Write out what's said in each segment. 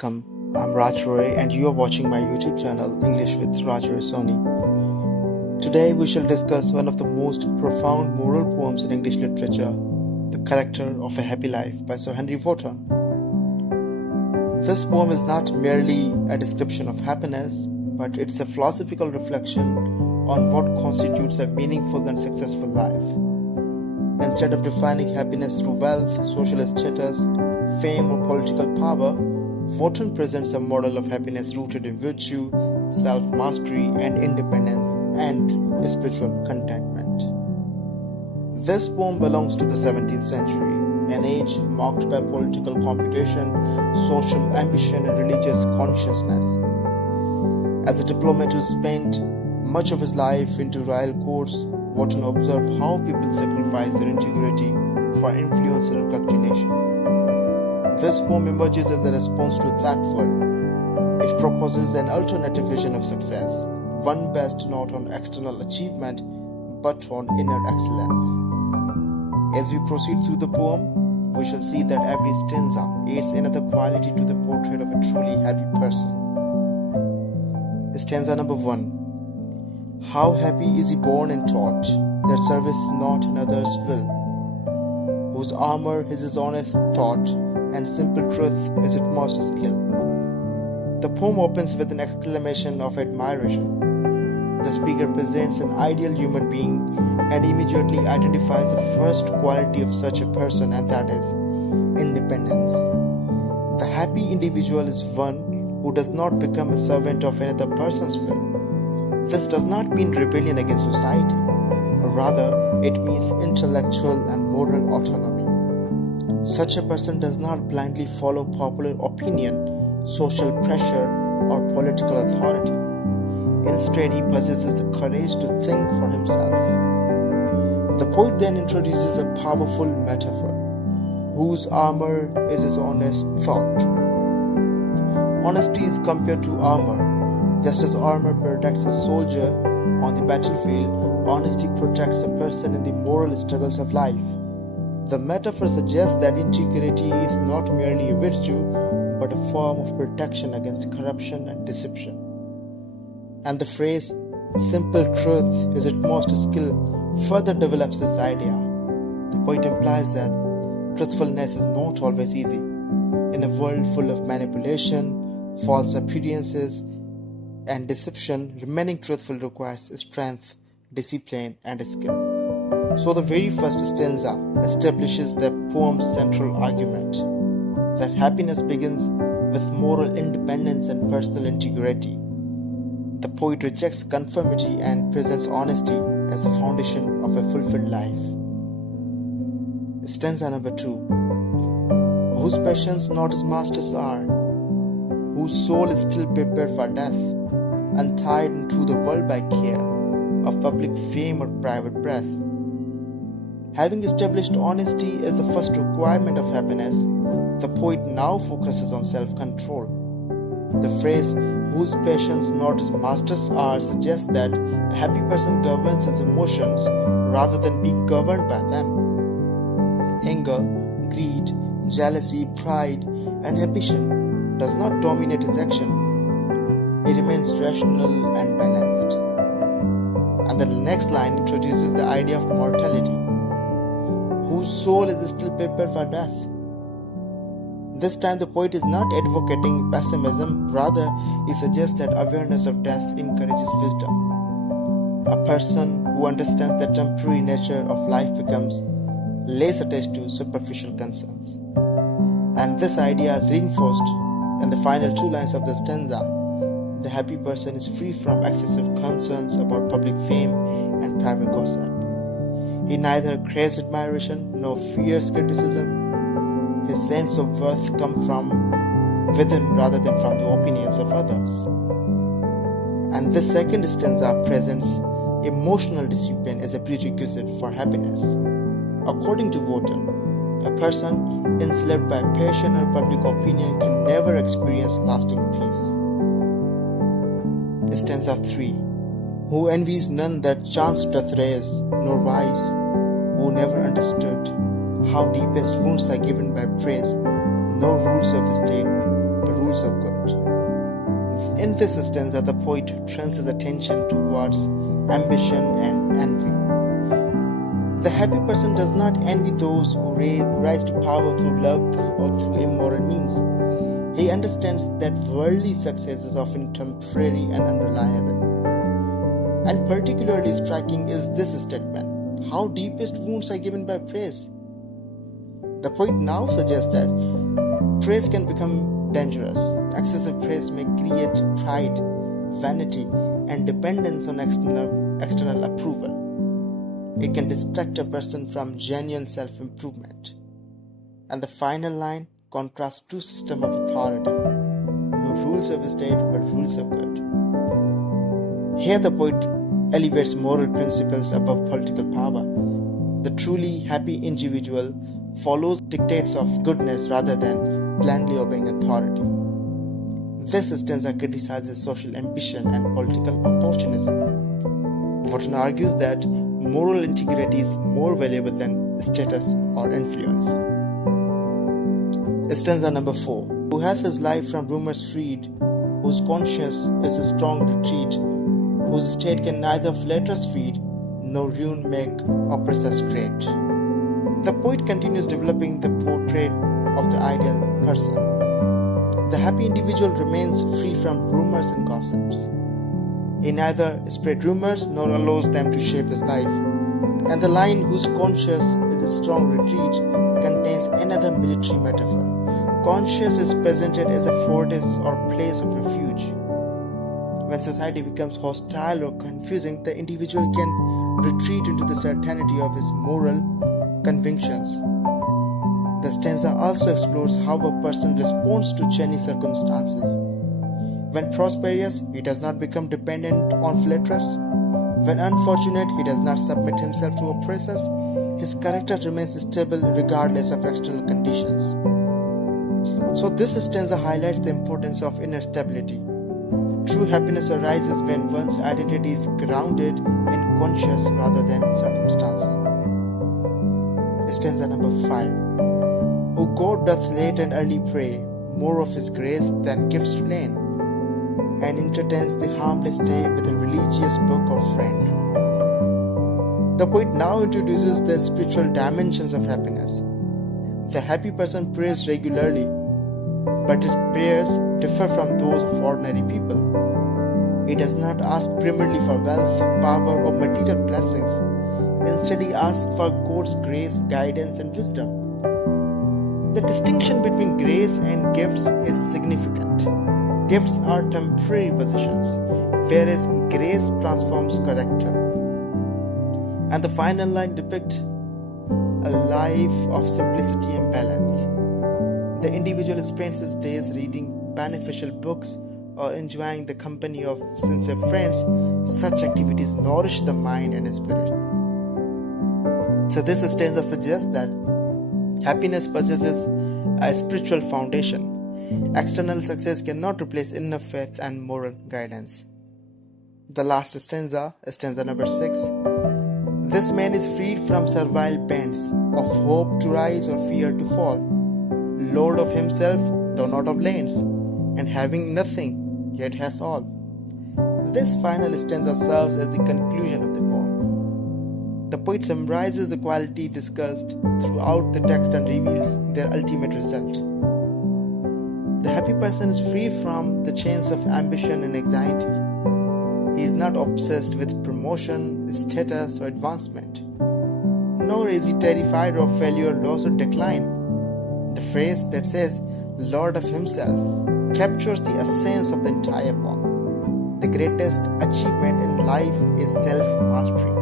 Welcome, I'm Raj Roy and you are watching my YouTube channel English with Raj Roy Soni. Today we shall discuss one of the most profound moral poems in English literature, The Character of a Happy Life by Sir Henry Wotton. This poem is not merely a description of happiness, but it's a philosophical reflection on what constitutes a meaningful and successful life. Instead of defining happiness through wealth, social status, fame or political power, Wotton presents a model of happiness rooted in virtue, self-mastery and independence and spiritual contentment. This poem belongs to the 17th century, an age marked by political competition, social ambition and religious consciousness. As a diplomat who spent much of his life into royal courts, Wotton observed how people sacrifice their integrity for influence and recognition. This poem emerges as a response to that world. It proposes an alternative vision of success, one based not on external achievement but on inner excellence. As we proceed through the poem, we shall see that every stanza adds another quality to the portrait of a truly happy person. Stanza number 1. How happy is he born and taught, that serveth not another's will, whose armour is his honest thought, and simple truth is its most skill. The poem opens with an exclamation of admiration. The speaker presents an ideal human being and immediately identifies the first quality of such a person, and that is independence. The happy individual is one who does not become a servant of another person's will. This does not mean rebellion against society, rather it means intellectual and moral autonomy. Such a person does not blindly follow popular opinion, social pressure, or political authority. Instead, he possesses the courage to think for himself. The poet then introduces a powerful metaphor, whose armor is his honest thought. Honesty is compared to armor. Just as armor protects a soldier on the battlefield, honesty protects a person in the moral struggles of life. The metaphor suggests that integrity is not merely a virtue, but a form of protection against corruption and deception. And the phrase, simple truth is its most skill, further develops this idea. The poet implies that truthfulness is not always easy. In a world full of manipulation, false appearances, and deception, remaining truthful requires strength, discipline, and skill. So the very first stanza establishes the poem's central argument, that happiness begins with moral independence and personal integrity. The poet rejects conformity and presents honesty as the foundation of a fulfilled life. Stanza number 2. Whose passions not his masters are, whose soul is still prepared for death, untied into the world by care of public fame or private breath. Having established honesty as the first requirement of happiness, the poet now focuses on self-control. The phrase, whose passions not his masters are, suggests that a happy person governs his emotions rather than being governed by them. Anger, greed, jealousy, pride, and ambition does not dominate his action. He remains rational and balanced. And the next line introduces the idea of mortality, whose soul is still prepared for death. This time the poet is not advocating pessimism, rather he suggests that awareness of death encourages wisdom. A person who understands the temporary nature of life becomes less attached to superficial concerns. And this idea is reinforced in the final 2 lines of the stanza. The happy person is free from excessive concerns about public fame and private gossip. He neither craves admiration nor fears criticism. His sense of worth comes from within rather than from the opinions of others. And this second stanza presents emotional discipline as a prerequisite for happiness. According to Wotton, a person enslaved by passion or public opinion can never experience lasting peace. Stanza 3. Who envies none that chance doth raise, nor wise, who never understood how deepest wounds are given by praise. No rules of state, the rules of good. In this stanza, the poet turns his attention towards ambition and envy. The happy person does not envy those who rise to power through luck or through immoral means. He understands that worldly success is often temporary and unreliable. And particularly striking is this statement: how deepest wounds are given by praise. The poet now suggests that praise can become dangerous. Excessive praise may create pride, vanity, and dependence on external approval. It can distract a person from genuine self-improvement. And the final line contrasts two systems of authority: no rules of state but rules of good. Here the poet elevates moral principles above political power. The truly happy individual follows dictates of goodness rather than blindly obeying authority. This stanza criticizes social ambition and political opportunism. Wotton argues that moral integrity is more valuable than status or influence. Stanza number 4. Who hath his life from rumors freed, whose conscience is a strong retreat, whose state can neither flatters feed, nor ruin make oppressors great. The poet continues developing the portrait of the ideal person. The happy individual remains free from rumors and gossips. He neither spreads rumors nor allows them to shape his life. And the line "whose conscience is a strong retreat" contains another military metaphor. Conscience is presented as a fortress or place of refuge. When society becomes hostile or confusing, the individual can retreat into the certainty of his moral convictions. The stanza also explores how a person responds to changing circumstances. When prosperous, he does not become dependent on flatterers. When unfortunate, he does not submit himself to oppressors. His character remains stable regardless of external conditions. So this stanza highlights the importance of inner stability. True happiness arises when one's identity is grounded in conscience rather than circumstance. Stanza number 5. Who God doth late and early pray, more of his grace than gifts to lend, and entertains the harmless day with a religious book or friend. The poet now introduces the spiritual dimensions of happiness. The happy person prays regularly, but his prayers differ from those of ordinary people. He does not ask primarily for wealth, power, or material blessings. Instead, he asks for God's grace, guidance, and wisdom. The distinction between grace and gifts is significant. Gifts are temporary possessions, whereas grace transforms character. And the final line depicts a life of simplicity and balance. The individual spends his days reading beneficial books or enjoying the company of sincere friends. Such activities nourish the mind and spirit. So this stanza suggests that happiness possesses a spiritual foundation. External success cannot replace inner faith and moral guidance. The last stanza, stanza number 6. This man is freed from servile bands of hope to rise or fear to fall, Lord of himself, though not of lands, and having nothing, yet hath all. This final stanza serves as the conclusion of the poem. The poet summarizes the quality discussed throughout the text and reveals their ultimate result. The happy person is free from the chains of ambition and anxiety. He is not obsessed with promotion, status, or advancement. Nor is he terrified of failure, loss, or decline. The phrase that says, Lord of himself, captures the essence of the entire poem. The greatest achievement in life is self-mastery.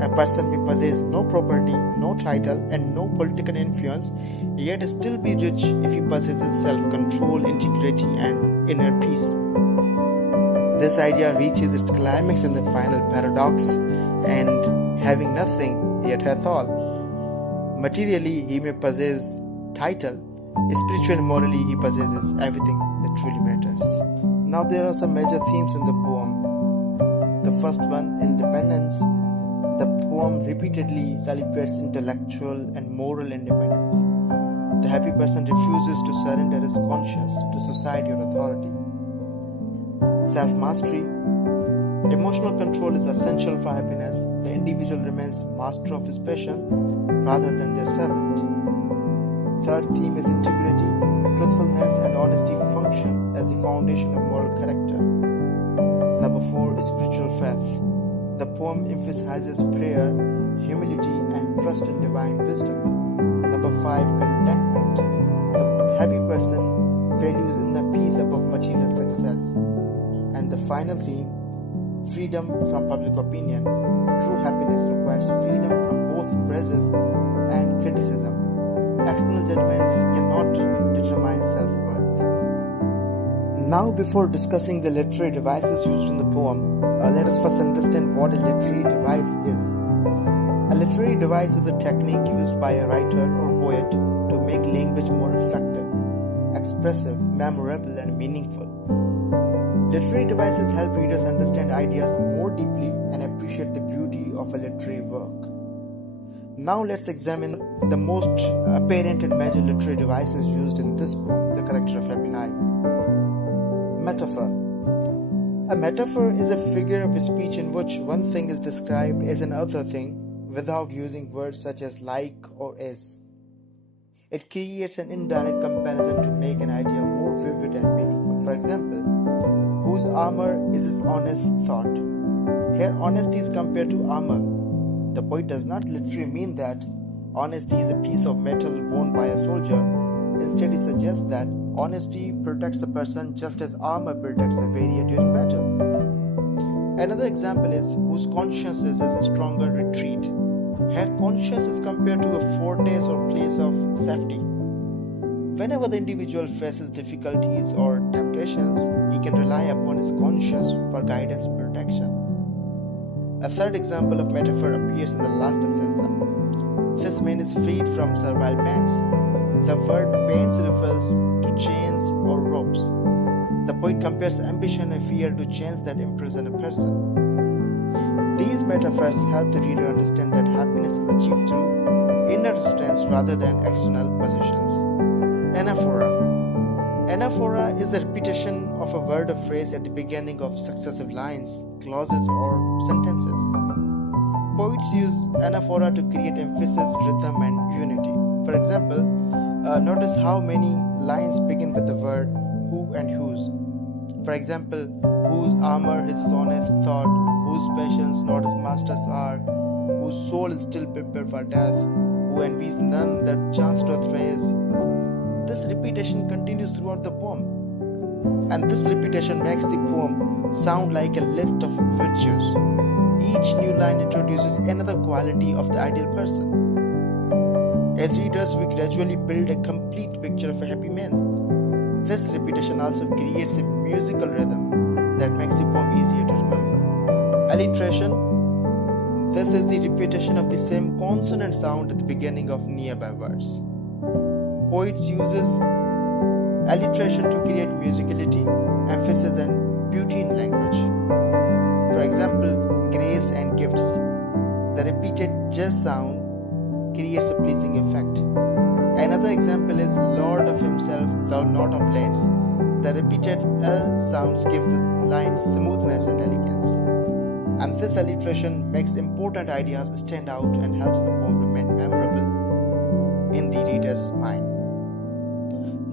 A person may possess no property, no title, and no political influence, yet still be rich if he possesses self-control, integrity, and inner peace. This idea reaches its climax in the final paradox, and having nothing, yet hath all. Materially, he may possess title. Spiritually and morally, he possesses everything that truly matters. Now there are some major themes in the poem. The first one, independence. The poem repeatedly celebrates intellectual and moral independence. The happy person refuses to surrender his conscience to society or authority. Self-mastery. Emotional control is essential for happiness. The individual remains master of his passion rather than their servant. Third theme is integrity. Truthfulness and honesty function as the foundation of moral character. Number 4 is spiritual faith. The poem emphasizes prayer, humility, and trust in divine wisdom. Number 5, contentment. The happy person values inner peace above material success. And the final theme, freedom from public opinion. True happiness requires freedom from both praises and criticism. External judgments cannot determine self-worth. Now, before discussing the literary devices used in the poem, let us first understand what a literary device is. A literary device is a technique used by a writer or poet to make language more effective, expressive, memorable, and meaningful. Literary devices help readers understand ideas more deeply and appreciate the beauty of a literary work. Now let's examine the most apparent and major literary devices used in this poem, The Character of Happy Life. Metaphor. A metaphor is a figure of speech in which one thing is described as another thing without using words such as like or as. It creates an indirect comparison to make an idea more vivid and meaningful. For example, whose armor is his honest thought? Here, honesty is compared to armor. The poet does not literally mean that honesty is a piece of metal worn by a soldier. Instead, he suggests that honesty protects a person just as armor protects a warrior during battle. Another example is whose conscience is a stronger retreat. Here, conscience is compared to a fortress or place of safety. Whenever the individual faces difficulties or temptations, he can rely upon his conscience for guidance and protection. A third example of metaphor appears in the last stanza. This man is freed from servile bands. The word bands refers to chains or ropes. The poet compares ambition and fear to chains that imprison a person. These metaphors help the reader understand that happiness is achieved through inner strength rather than external possessions. Anaphora. Anaphora is the repetition of a word or phrase at the beginning of successive lines, clauses, or sentences. Poets use anaphora to create emphasis, rhythm, and unity. For example, notice how many lines begin with the word who and whose. For example, whose armor is his honest thought, whose passions not his masters are, whose soul is still prepared for death, who envies none that chance doth raise. This repetition continues throughout the poem, and this repetition makes the poem sound like a list of virtues. Each new line introduces another quality of the ideal person. As readers, we gradually build a complete picture of a happy man. This repetition also creates a musical rhythm that makes the poem easier to remember. Alliteration. This is the repetition of the same consonant sound at the beginning of nearby words. Poets uses alliteration to create musicality, emphasis, and beauty in language. For example, grace and gifts. The repeated just sound creates a pleasing effect. Another example is Lord of himself, thou not of lands. The repeated L sounds gives the line smoothness and elegance. And this alliteration makes important ideas stand out and helps the poem remain memorable in the reader's mind.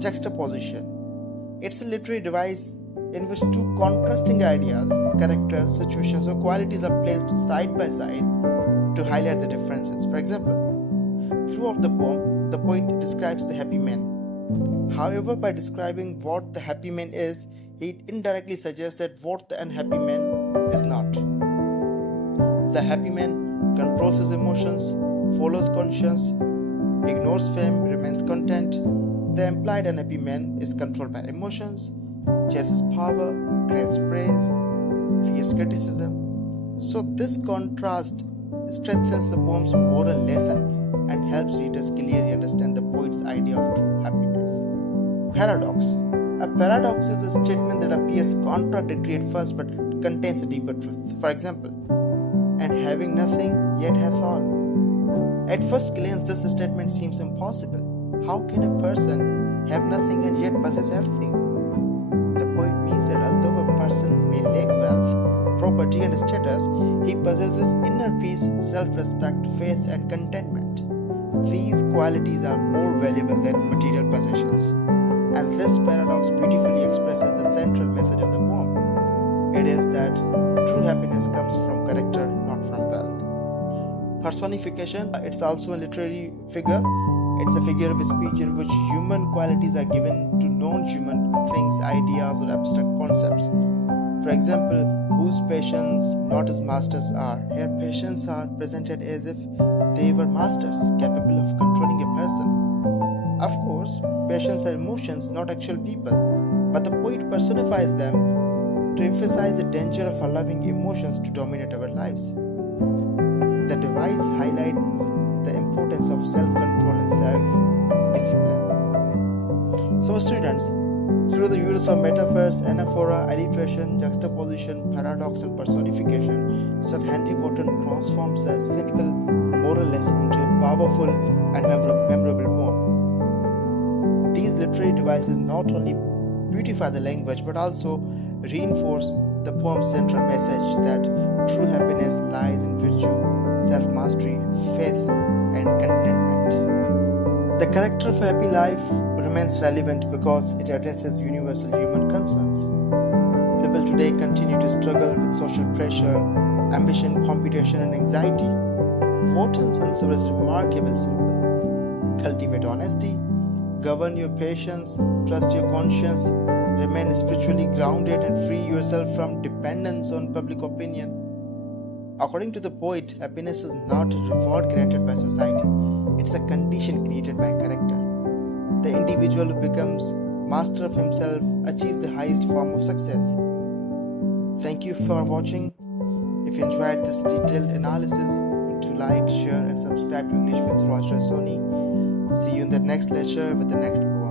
Juxtaposition. It's a literary device in which two contrasting ideas, characters, situations, or qualities are placed side by side to highlight the differences. For example, throughout the poem, the poet describes the happy man. However, by describing what the happy man is, he indirectly suggests that what the unhappy man is not. The happy man controls his emotions, follows conscience, ignores fame, remains content. The implied unhappy man is controlled by emotions, chases power, craves praise, fears criticism. So this contrast strengthens the poem's moral lesson and helps readers clearly understand the poet's idea of true happiness. Paradox. A paradox is a statement that appears contradictory at first but contains a deeper truth. For example, and having nothing yet hath all. At first glance, this statement seems impossible. How can a person have nothing and yet possess everything? The poet means that although a person may lack wealth, property, and status, he possesses inner peace, self-respect, faith, and contentment. These qualities are more valuable than material possessions. And this paradox beautifully expresses the central message of the poem. It is that true happiness comes from character, not from wealth. Personification, it's also a literary figure. It's a figure of speech in which human qualities are given to non-human things, ideas, or abstract concepts. For example, whose patients, not as masters are. Here, patients are presented as if they were masters, capable of controlling a person. Of course, patients are emotions, not actual people, but the poet personifies them to emphasize the danger of allowing emotions to dominate our lives. The device highlights the importance of self-control and self-discipline. So students, through the use of metaphors, anaphora, alliteration, juxtaposition, paradox, and personification, Sir Henry Wotton transforms a simple moral lesson into a powerful and memorable poem. These literary devices not only beautify the language but also reinforce the poem's central message that true happiness lies in virtue, self-mastery, faith, and contentment. The character of a happy life remains relevant because it addresses universal human concerns. People today continue to struggle with social pressure, ambition, competition, and anxiety. Wotton's answer is remarkably simple. Cultivate honesty, govern your passions, trust your conscience, remain spiritually grounded, and free yourself from dependence on public opinion. According to the poet, happiness is not a reward granted by society. It's a condition created by character. The individual who becomes master of himself achieves the highest form of success. Thank you for watching. If you enjoyed this detailed analysis, do like, share, and subscribe to English with Soni. See you in the next lecture with the next poem.